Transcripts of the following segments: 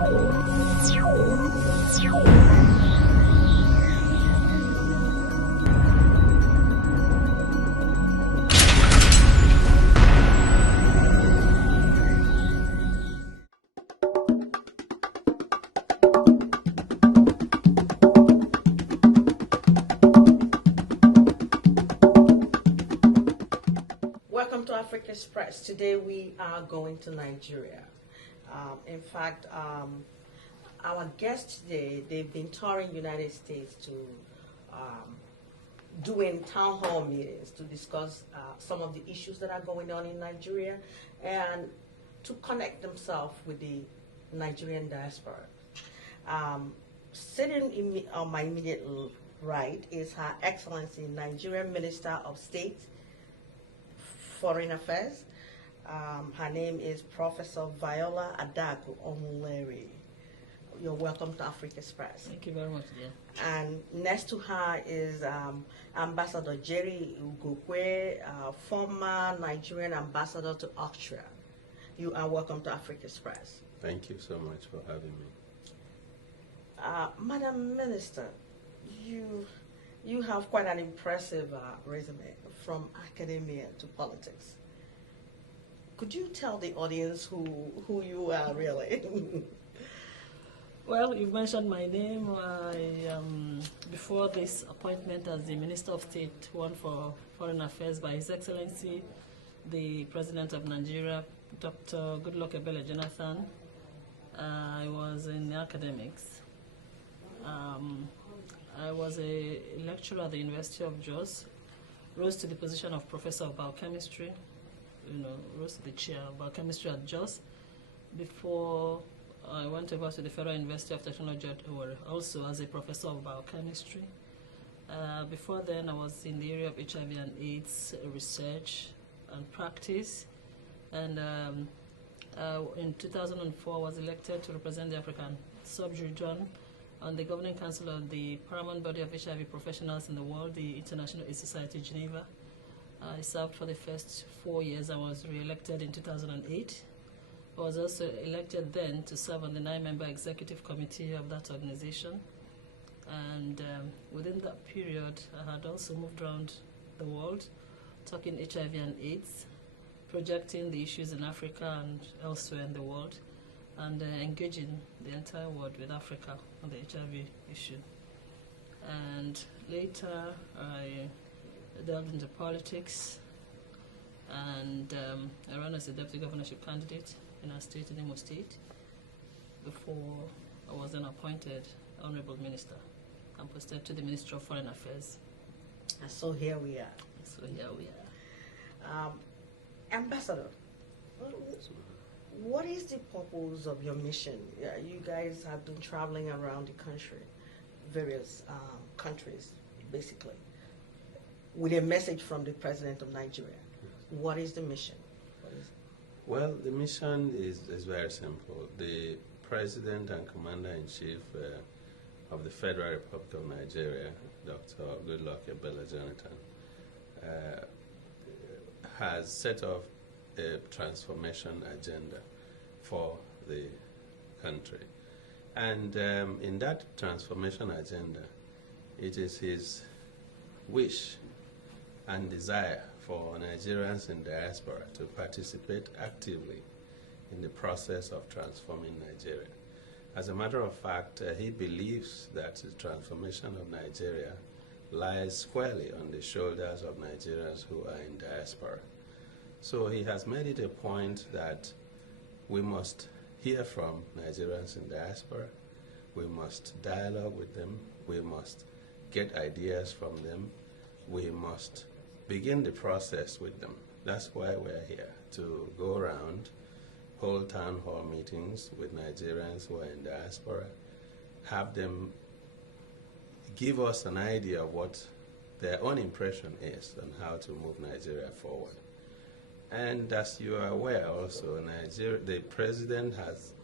Welcome to Africa Express. Today we are going to Nigeria. In fact, our guests today, they've been touring United States to doing town hall meetings to discuss some of the issues that are going on in Nigeria and to connect themselves with the Nigerian diaspora. Sitting on my immediate right is Her Excellency Nigerian Minister of State, Foreign Affairs. Her name is Professor Viola Adaku Omuleri. You're welcome to Africa Express. Thank you very much, dear. And next to her is Ambassador Jerry Ugokwe, former Nigerian ambassador to Austria. You are welcome to Africa Express. Thank you so much for having me. Madam Minister, you have quite an impressive resume from academia to politics. Could you tell the audience who you are really? Well, you've mentioned my name. Before this appointment as the Minister of State, one for Foreign Affairs by His Excellency, the President of Nigeria, Dr. Goodluck Ebele Jonathan, I was in academics. I was a lecturer at the University of Jos, rose to the position of Professor of Biochemistry, rose to the chair of Biochemistry at Jos, before I went over to the Federal University of Technology at Owerri, also as a Professor of Biochemistry. Before then, I was in the area of HIV and AIDS research and practice, and in 2004, I was elected to represent the African sub-region on the Governing Council of the paramount body of HIV professionals in the world, the International AIDS Society, Geneva. I served for the first 4 years. I was re-elected in 2008. I was also elected then to serve on the 9-member executive committee of that organization. And within that period, I had also moved around the world, talking HIV and AIDS, projecting the issues in Africa and elsewhere in the world, and engaging the entire world with Africa on the HIV issue. And later, I delved into politics, and I ran as a deputy governorship candidate in our state, in Imo State, before I was then appointed Honorable Minister and posted to the Ministry of Foreign Affairs. And so here we are. So here we are. Ambassador, what is the purpose of your mission? You guys have been traveling around the country, various countries, basically, with a message from the President of Nigeria. What is the mission? Well, the mission is very simple. The President and Commander-in-Chief of the Federal Republic of Nigeria, Dr. Goodluck Ebele Jonathan, has set off a transformation agenda for the country. And in that transformation agenda, it is his wish and desire for Nigerians in diaspora to participate actively in the process of transforming Nigeria. As a matter of fact, he believes that the transformation of Nigeria lies squarely on the shoulders of Nigerians who are in diaspora. So he has made it a point that we must hear from Nigerians in diaspora, we must dialogue with them, we must get ideas from them, we must begin the process with them. That's why we're here, to go around, hold town hall meetings with Nigerians who are in diaspora, have them give us an idea of what their own impression is on how to move Nigeria forward. And as you are aware also, the President has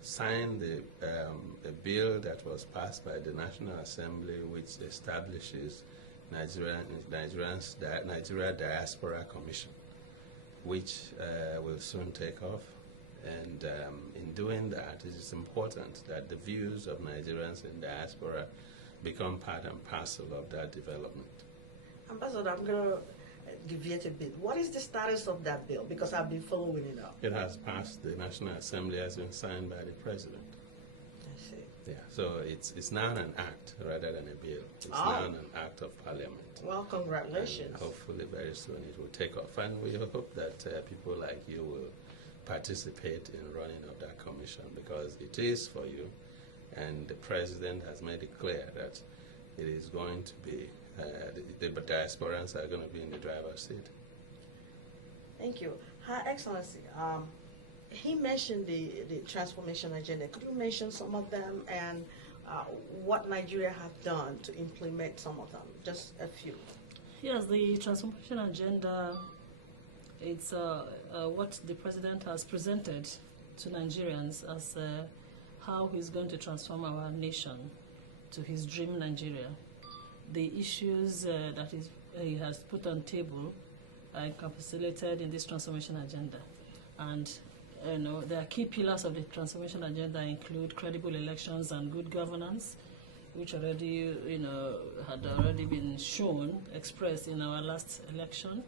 signed a bill that was passed by the National Assembly which establishes Nigeria Diaspora Commission, which will soon take off. And in doing that, it is important that the views of Nigerians in diaspora become part and parcel of that development. Ambassador, I'm going to deviate a bit. What is the status of that bill? Because I've been following it up. It has passed the National Assembly, has been signed by the President. I see. Yeah, so it's now an act rather than a bill. It's Oh. now an act of Parliament. Well, congratulations. And hopefully very soon it will take off. And we hope that people like you will participate in running of that commission, because it is for you, and the President has made it clear that it is going to be, the diasporans are going to be in the driver's seat. Thank you. Her Excellency, he mentioned the transformation agenda. Could you mention some of them and what Nigeria have done to implement some of them? Just a few. Yes, the transformation agenda, it's what the President has presented to Nigerians as how he's going to transform our nation to his dream Nigeria. The issues that he has put on table are encapsulated in this transformation agenda. And there are key pillars of the transformation agenda include credible elections and good governance, which already, had already been shown, expressed in our last election.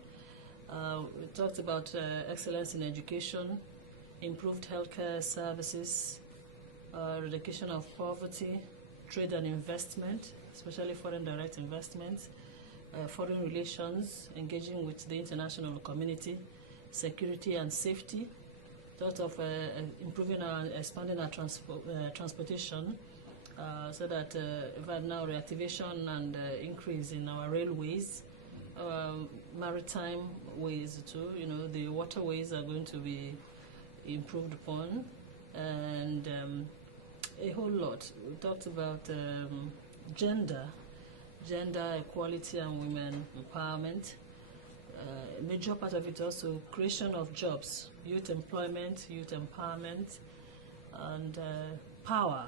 We talked about excellence in education, improved healthcare services, eradication of poverty, trade and investment, especially foreign direct investment, foreign relations, engaging with the international community, security and safety, thought of improving and expanding our transportation, so that even now reactivation and increase in our railways, maritime ways too, the waterways are going to be improved upon, and a whole lot. We talked about gender equality and women empowerment. A major part of it also creation of jobs, youth employment, youth empowerment, and power.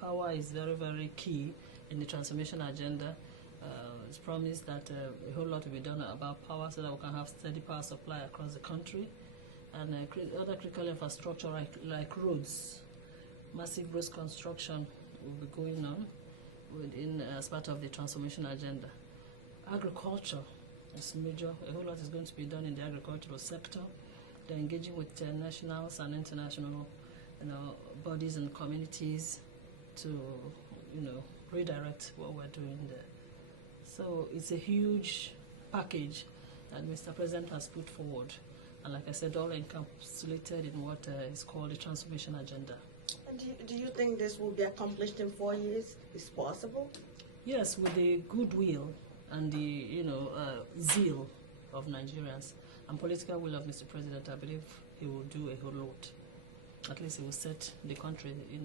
Power is very, very key in the transformation agenda. It's promised that a whole lot will be done about power so that we can have steady power supply across the country, and other critical infrastructure like roads. Massive roads construction will be going on as part of the transformation agenda. Agriculture is major. A whole lot is going to be done in the agricultural sector. They're engaging with nationals and international bodies and communities to redirect what we're doing there. So it's a huge package that Mr. President has put forward, and like I said, all encapsulated in what is called the transformation agenda. And do you think this will be accomplished in 4 years? Is possible? Yes, with the goodwill and the zeal of Nigerians and political will of Mr. President, I believe he will do a whole lot. At least he will set the country, in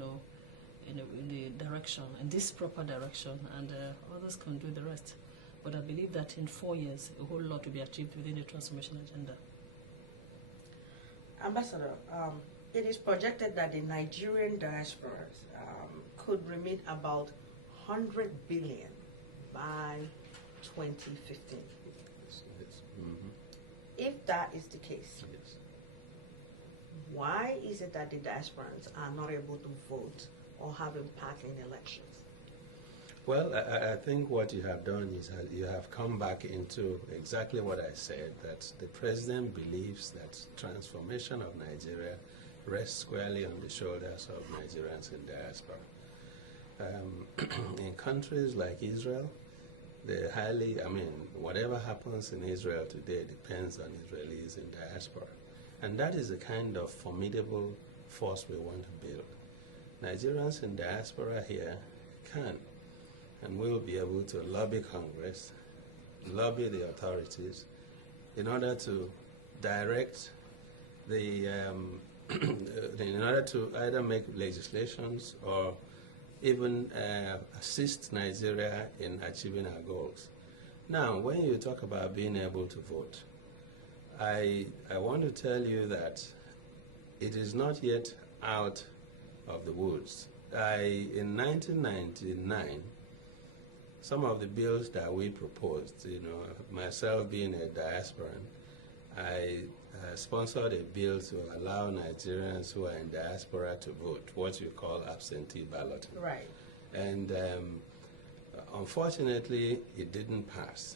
the direction, in this proper direction, and others can do the rest. But I believe that in 4 years, a whole lot will be achieved within the transformation agenda. Ambassador, it is projected that the Nigerian diasporas could remit about 100 billion by 2015. Yes. Mm-hmm. If that is the case, Yes. why is it that the diasporans are not able to vote or have impact in elections? Well, I think what you have done is you have come back into exactly what I said, that the President believes that transformation of Nigeria rests squarely on the shoulders of Nigerians in diaspora. In countries like Israel, whatever happens in Israel today depends on Israelis in diaspora. And that is the kind of formidable force we want to build. Nigerians in diaspora here can and will be able to lobby Congress, lobby the authorities, in order to direct in order to either make legislations or even assist Nigeria in achieving our goals. Now, when you talk about being able to vote, I want to tell you that it is not yet out of the woods. In 1999, some of the bills that we proposed, myself being a diasporan, I sponsored a bill to allow Nigerians who are in diaspora to vote, what you call absentee balloting. Right. And unfortunately, it didn't pass.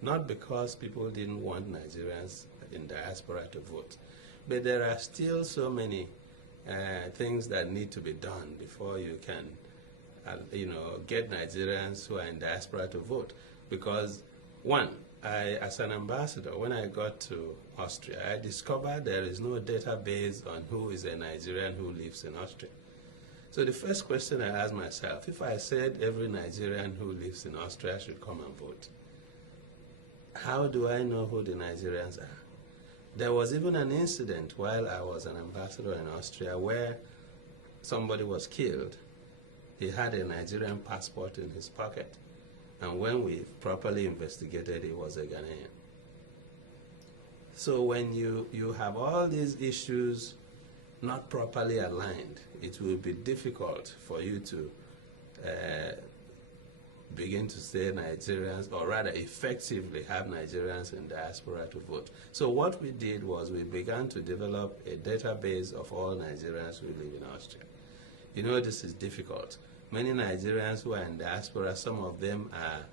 Not because people didn't want Nigerians in diaspora to vote, but there are still so many things that need to be done before you can, get Nigerians who are in diaspora to vote. Because, one, as an ambassador, when I got to Austria, I discovered there is no database on who is a Nigerian who lives in Austria. So the first question I asked myself, if I said every Nigerian who lives in Austria should come and vote, how do I know who the Nigerians are? There was even an incident while I was an ambassador in Austria where somebody was killed. He had a Nigerian passport in his pocket. And when we properly investigated, he was a Ghanaian. So when you have all these issues not properly aligned, it will be difficult for you to begin to say Nigerians, or rather effectively have Nigerians in diaspora to vote. So what we did was we began to develop a database of all Nigerians who live in Austria. You know, this is difficult. Many Nigerians who are in diaspora, some of them are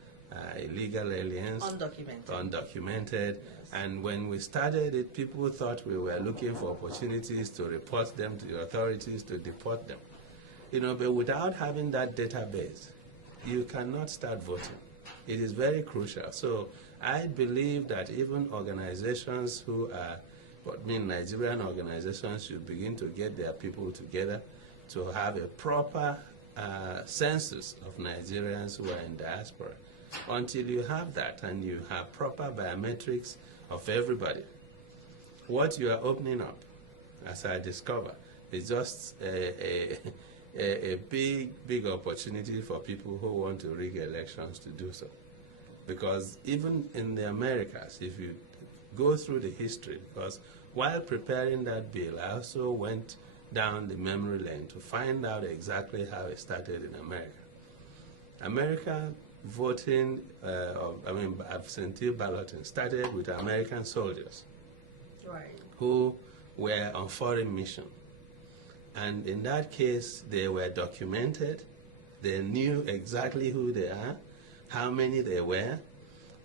illegal aliens. Undocumented. Yes. And when we started it, people thought we were looking for opportunities to report them to the authorities, to deport them. But without having that database, you cannot start voting. It is very crucial. So I believe that even organizations who are, Nigerian organizations should begin to get their people together to have a proper census of Nigerians who are in diaspora. Until you have that and you have proper biometrics of everybody, what you are opening up, as I discover, is just a big opportunity for people who want to rig elections to do so. Because even in the Americas, if you go through the history, because while preparing that bill, I also went down the memory lane to find out exactly how it started in America. America voting, absentee balloting started with American soldiers, right, who were on foreign mission. And in that case, they were documented. They knew exactly who they are, how many they were.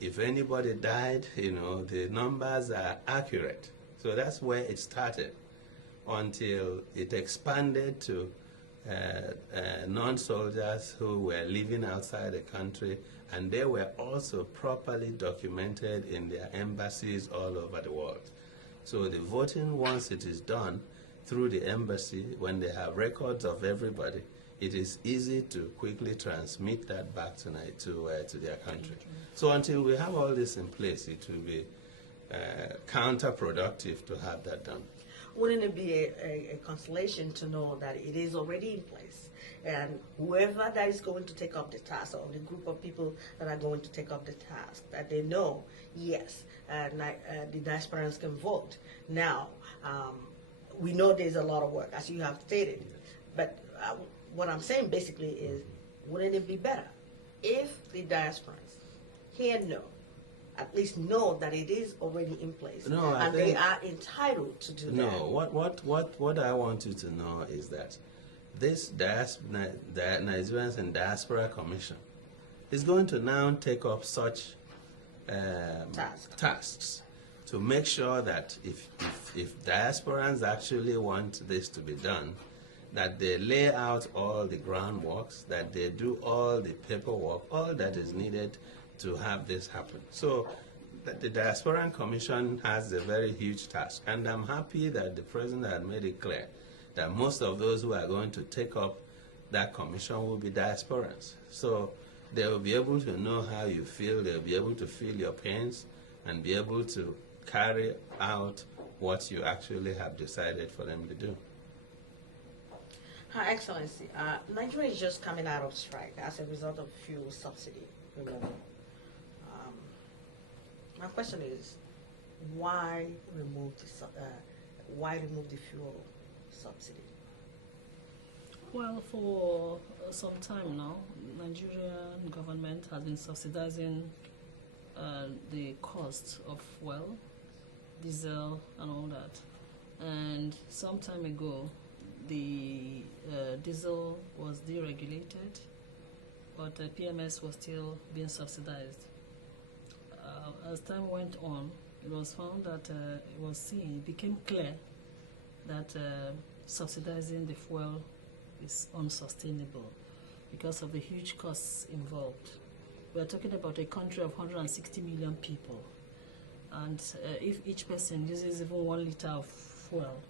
If anybody died, the numbers are accurate. So that's where it started, until it expanded to non-soldiers who were living outside the country, and they were also properly documented in their embassies all over the world. So the voting, once it is done through the embassy, when they have records of everybody, it is easy to quickly transmit that back to their country. So until we have all this in place, it will be counterproductive to have that done. Wouldn't it be a consolation to know that it is already in place, and whoever that is going to take up the task, or the group of people that are going to take up the task, that they know, yes, the diasporans can vote. Now, we know there's a lot of work, as you have stated, but what I'm saying basically is, wouldn't it be better if the diasporans here at least know that it is already in place, and they are entitled to do that? No, what I want you to know is that this Nigerians and Diaspora Commission is going to now take up such tasks to make sure that if diasporans actually want this to be done, that they lay out all the groundworks, that they do all the paperwork, all that is needed to have this happen. So the Diaspora Commission has a very huge task, and I'm happy that the President had made it clear that most of those who are going to take up that commission will be diasporans. So they will be able to know how you feel, they'll be able to feel your pains, and be able to carry out what you actually have decided for them to do. Her Excellency, Nigeria is just coming out of strike as a result of fuel subsidy removal. My question is, why remove the fuel subsidy? Well, for some time now, Nigerian government has been subsidizing the cost of fuel diesel, and all that. And some time ago, the diesel was deregulated, but PMS was still being subsidized. As time went on, it was found that it became clear that subsidizing the fuel is unsustainable because of the huge costs involved. We're talking about a country of 160 million people, and if each person uses even 1 liter of fuel,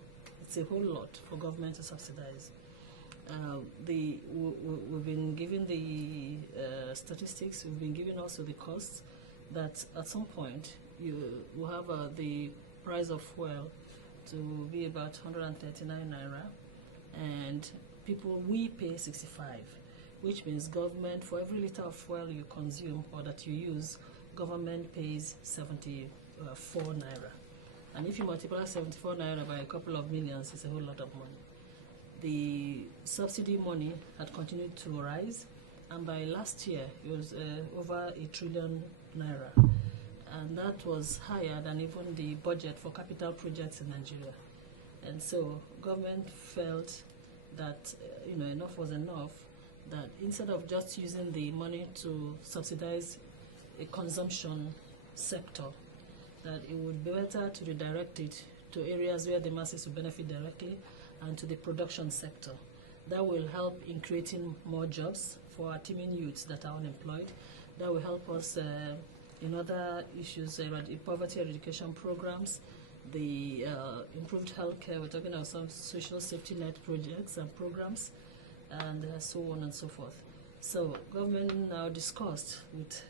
it's a whole lot for government to subsidize. We've been given the statistics, we've been given also the costs, that at some point you will have the price of fuel to be about 139 naira, and we pay 65, which means government, for every liter of fuel you consume or that you use, government pays 74 naira. And if you multiply 74 naira by a couple of millions, it's a whole lot of money. The subsidy money had continued to rise, and by last year it was over 1 trillion naira, and that was higher than even the budget for capital projects in Nigeria. And so government felt that enough was enough, that instead of just using the money to subsidize a consumption sector, that it would be better to redirect it to areas where the masses will benefit directly, and to the production sector. That will help in creating more jobs for our teeming youths that are unemployed. That will help us in other issues, poverty eradication programs, the improved healthcare. We're talking about some social safety net projects and programs, and so on and so forth. So government now discussed with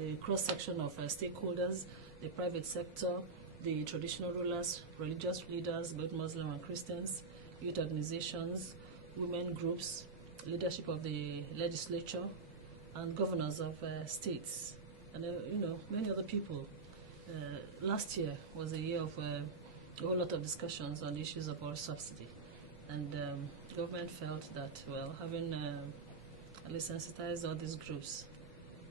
a cross-section of stakeholders, the private sector, the traditional rulers, religious leaders, both Muslim and Christians, youth organizations, women groups, leadership of the legislature, and governors of states, and many other people. Last year was a year of a whole lot of discussions on issues of oil subsidy, and government felt that, well, having at least sensitized all these groups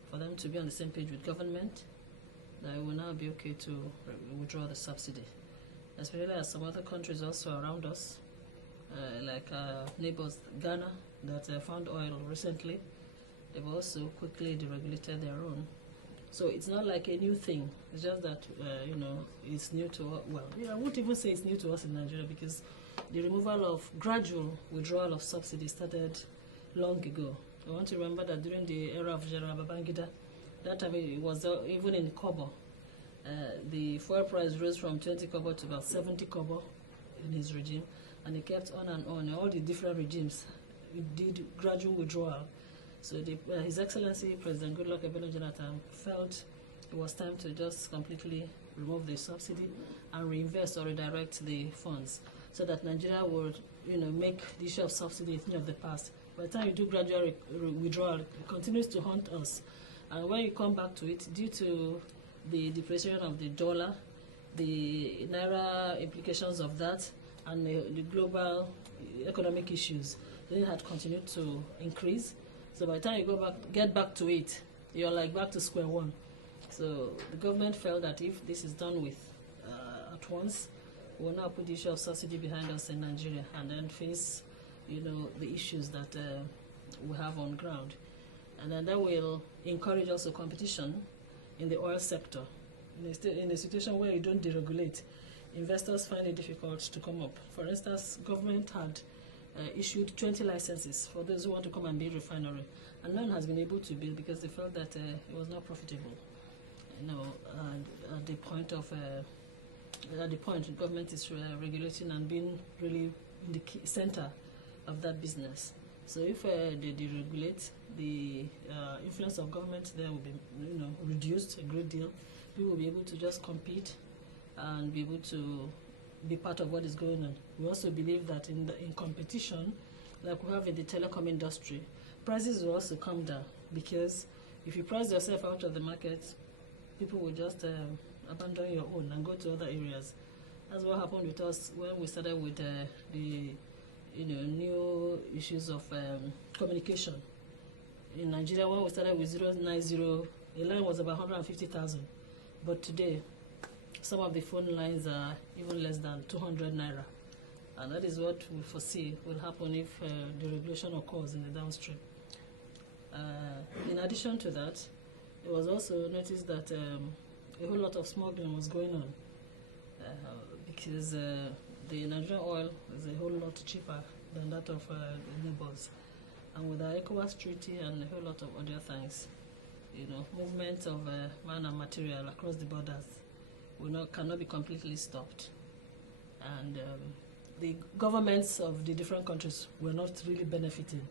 for them to be on the same page with government, that it will now be okay to withdraw the subsidy, especially as some other countries also around us, like neighbors, Ghana, that found oil recently. They've also quickly deregulated their own. So it's not like a new thing. It's just that, it's new to us. Well, I won't even say it's new to us in Nigeria, because the gradual withdrawal of subsidy started long ago. I want to remember that during the era of General Babangida, that time it was even in Kobo. The fuel price rose from 20 kobo to about 70 kobo in his regime, and it kept on and on. All the different regimes did gradual withdrawal. So His Excellency President Goodluck Jonathan felt it was time to just completely remove the subsidy and reinvest or redirect the funds, so that Nigeria would make the issue of subsidy a thing of the past. By the time you do gradual withdrawal, it continues to haunt us. And when you come back to it, due to the depreciation of the dollar, the naira implications of that, and the global economic issues, then it had continued to increase. So by the time you get back to it, you're like back to square one. So the government felt that if this is done with at once, we'll now put the issue of subsidy behind us in Nigeria, and then face the issues that we have on ground. And then that will encourage also competition in the oil sector. In a situation where you don't deregulate, investors find it difficult to come up. For instance, government had issued 20 licenses for those who want to come and build refinery, and none has been able to build because they felt that it was not profitable. At the point the government is regulating and being really in the center of that business. So if they deregulate, the influence of government there will be reduced a great deal. People will be able to just compete and be able to be part of what is going on. We also believe that in competition, like we have in the telecom industry, prices will also come down, because if you price yourself out of the market, people will just abandon your own and go to other areas. That's what happened with us when we started with the new issues of communication. In Nigeria, when we started with 090, a line was about 150,000. But today, some of the phone lines are even less than 200 naira. And that is what we foresee will happen if the regulation occurs in the downstream. In addition to that, it was also noticed that a whole lot of smuggling was going on because the Nigerian oil is a whole lot cheaper than that of neighbors. And with our ECOWAS treaty and a whole lot of other things, movement of man and material across the borders cannot be completely stopped. And the governments of the different countries were not really benefiting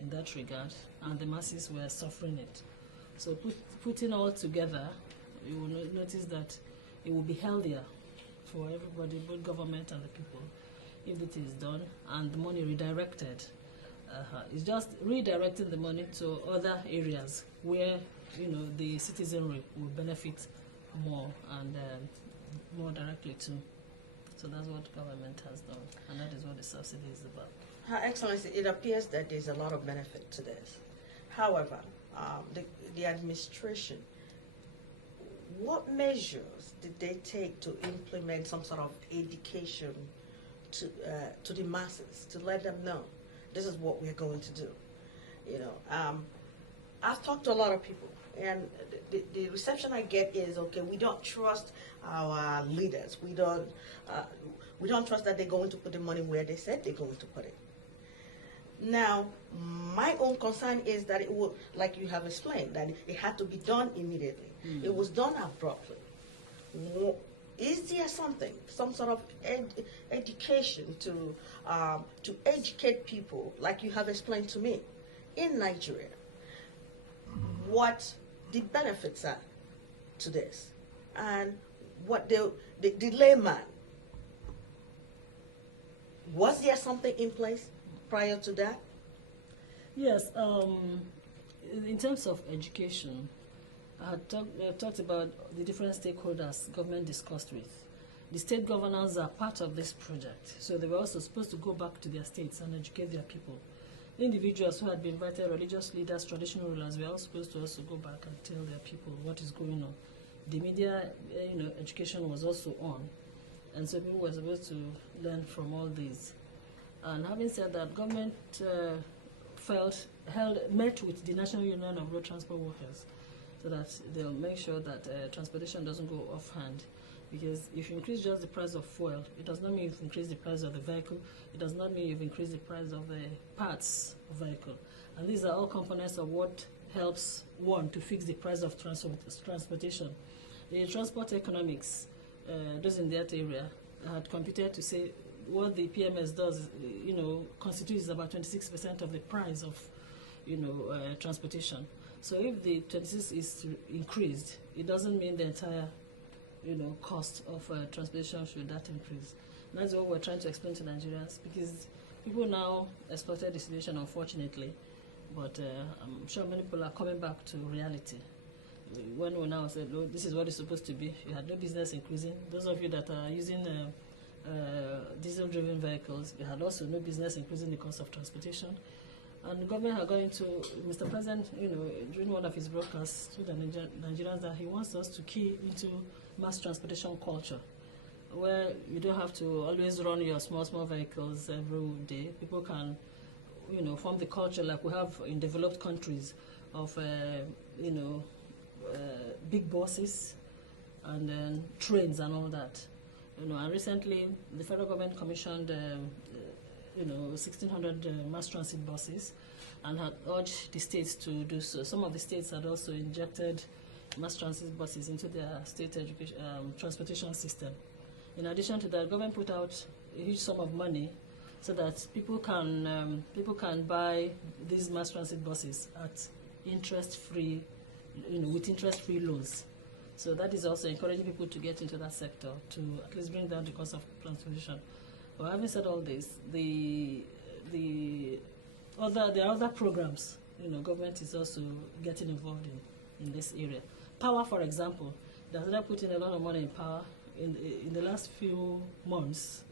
in that regard, and the masses were suffering it. So putting all together, you will notice that it will be healthier for everybody, both government and the people, if it is done and the money redirected. It's just redirecting the money to other areas where the citizenry will benefit more and more directly too. So that's what government has done, and that is what the subsidy is about. Her Excellency, it appears that there's a lot of benefit to this. However, the administration, what measures did they take to implement some sort of education to the masses, to let them know this is what we're going to do? I've talked to a lot of people, and the reception I get is, okay, we don't trust our leaders. We don't trust that they're going to put the money where they said they're going to put it. Now, my own concern is that it would, like you have explained, that it had to be done immediately. It was done abruptly. Is there something, some sort of education to educate people, like you have explained to me, in Nigeria, what the benefits are to this, and what the layman, was there something in place prior to that? Yes, in terms of education, I had talked about the different stakeholders government discussed with. The state governors are part of this project, so they were also supposed to go back to their states and educate their people. Individuals who had been invited, religious leaders, traditional rulers, were all supposed to also go back and tell their people what is going on. The media, education was also on, and so people were supposed to learn from all these. And having said that, government met with the National Union of Road Transport Workers so that they'll make sure that transportation doesn't go offhand. Because if you increase just the price of fuel, it does not mean you've increased the price of the vehicle. It does not mean you've increased the price of the parts of vehicle. And these are all components of what helps one to fix the price of transportation. The transport economics, those in that area, had computed to say what the PMS does, constitutes about 26% of the price of, transportation. So if the 26 is increased, it doesn't mean the entire cost of transportation should that increase. And that's what we're trying to explain to Nigerians, because people now exploited the situation, unfortunately, but I'm sure many people are coming back to reality. When we now said, "Look, this is what it's supposed to be," you had no business increasing. Those of you that are using diesel-driven vehicles, you had also no business increasing the cost of transportation. And the government had gone into, Mr. President, during one of his broadcasts to the Nigerians, that he wants us to key into mass transportation culture, where you don't have to always run your small vehicles every day. People can, form the culture like we have in developed countries of, big buses and then trains and all that. And recently the federal government commissioned 1,600 mass transit buses and had urged the states to do so. Some of the states had also injected mass transit buses into their state transportation system. In addition to that, government put out a huge sum of money so that people can buy these mass transit buses at interest-free, with interest-free loans. So that is also encouraging people to get into that sector to at least bring down the cost of transportation. Well, having said all this, there are other programs, government is also getting involved in this area. Power, for example, they are putting a lot of money in power. In the last few months,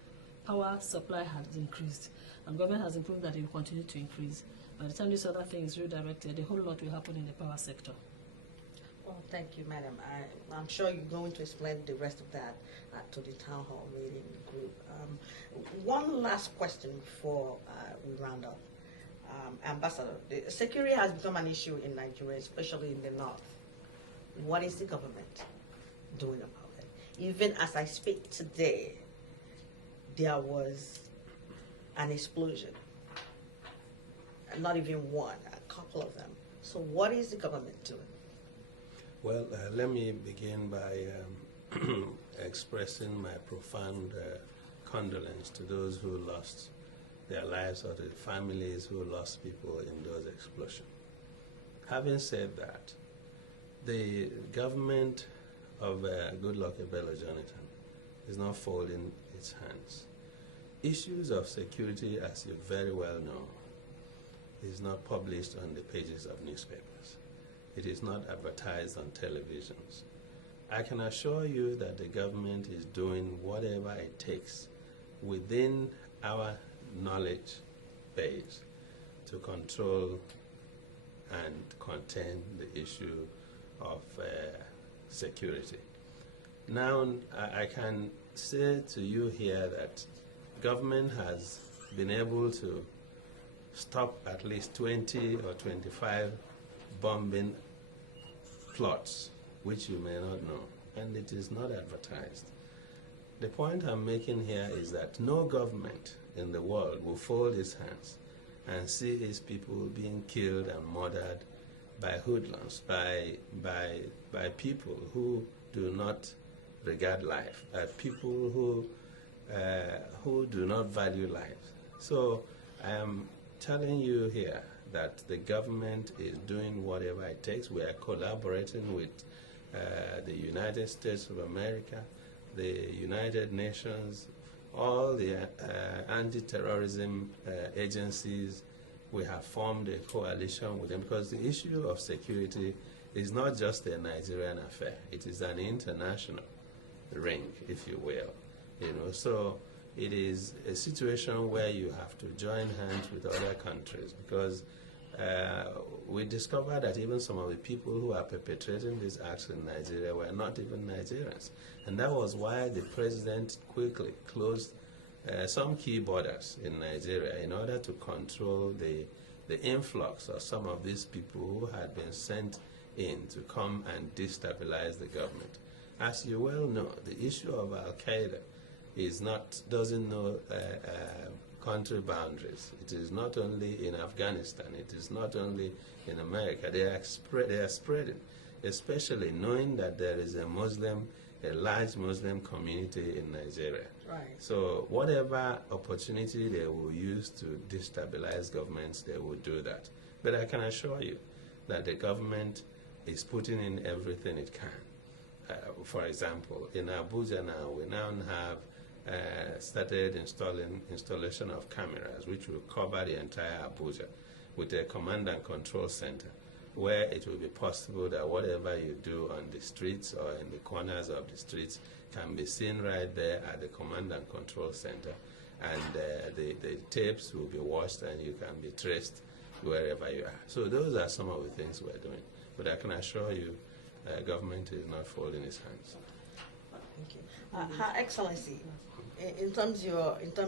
power supply has increased, and government has improved that it will continue to increase. By the time this other thing is redirected, a whole lot will happen in the power sector. Well, thank you, madam. I'm sure you're going to explain the rest of that to the town hall meeting group. One last question before we round up. Ambassador, the security has become an issue in Nigeria, especially in the north. What is the government doing about it? Even as I speak today, there was an explosion. Not even one, a couple of them. So what is the government doing? Well, let me begin by expressing my profound condolence to those who lost their lives or to the families who lost people in those explosions. Having said that, the government of Goodluck Ebele Jonathan is not folding its hands. Issues of security, as you very well know, is not published on the pages of newspapers. It is not advertised on televisions. I can assure you that the government is doing whatever it takes within our knowledge base to control and contain the issue of security. Now, I can say to you here that government has been able to stop at least 20 or 25 bombing plots, which you may not know, and it is not advertised. The point I'm making here is that no government in the world will fold its hands and see its people being killed and murdered by hoodlums, by people who do not regard life, by people who do not value life. So I am telling you here that the government is doing whatever it takes. We are collaborating with the United States of America, the United Nations, all the anti-terrorism agencies. We have formed a coalition with them because the issue of security is not just a Nigerian affair. It is an international ring, if you will. So it is a situation where you have to join hands with other countries because we discovered that even some of the people who are perpetrating these acts in Nigeria were not even Nigerians. And that was why the president quickly closed some key borders in Nigeria in order to control the influx of some of these people who had been sent in to come and destabilize the government. As you well know, the issue of Al-Qaeda doesn't know country boundaries. It is not only in Afghanistan, it is not only in America. They are spreading, especially knowing that there is a large Muslim community in Nigeria. Right. So whatever opportunity they will use to destabilize governments, they will do that. But I can assure you that the government is putting in everything it can. For example, in Abuja now, we now have started installation of cameras, which will cover the entire Abuja with a command and control center, where it will be possible that whatever you do on the streets or in the corners of the streets can be seen right there at the command and control center, and the tapes will be watched and you can be traced wherever you are. So those are some of the things we're doing. But I can assure you, government is not folding its hands. Thank you. Her Excellency, in terms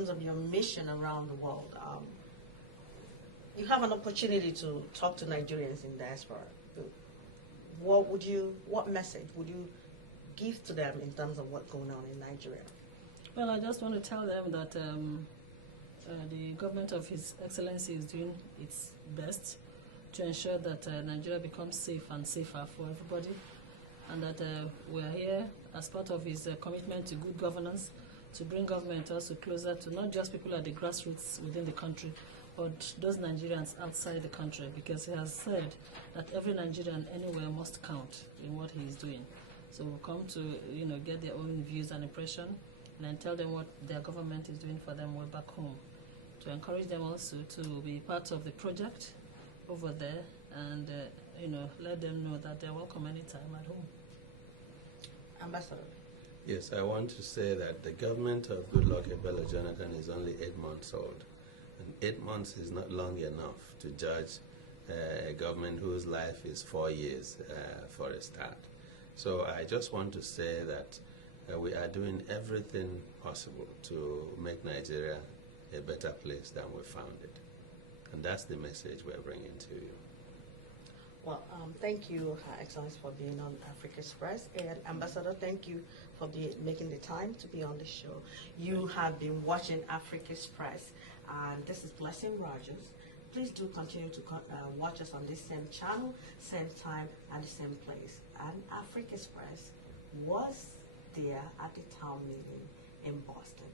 of your mission around the world, you have an opportunity to talk to Nigerians in diaspora. What message would you give to them in terms of what's going on in Nigeria? Well, I just want to tell them that the government of His Excellency is doing its best to ensure that Nigeria becomes safe and safer for everybody, and that we are here as part of his commitment to good governance, to bring government also closer to not just people at the grassroots within the country, but those Nigerians outside the country, because he has said that every Nigerian anywhere must count in what he is doing. So we'll come to get their own views and impression, and then tell them what their government is doing for them way back home, to encourage them also to be part of the project over there, and let them know that they're welcome anytime at home. Ambassador. Yes, I want to say that the government of Goodluck Ebele Jonathan is only 8 months old, and 8 months is not long enough to judge a government whose life is 4 years for a start. So I just want to say that we are doing everything possible to make Nigeria a better place than we found it. And that's the message we're bringing to you. Well, thank you, Her Excellency, for being on Africa Express. And Ambassador, thank you for making the time to be on the show. You have been watching Africa Express, and this is Blessing Rogers. Please do continue to watch us on this same channel, same time, and the same place. And Africa Express was there at the town meeting in Boston.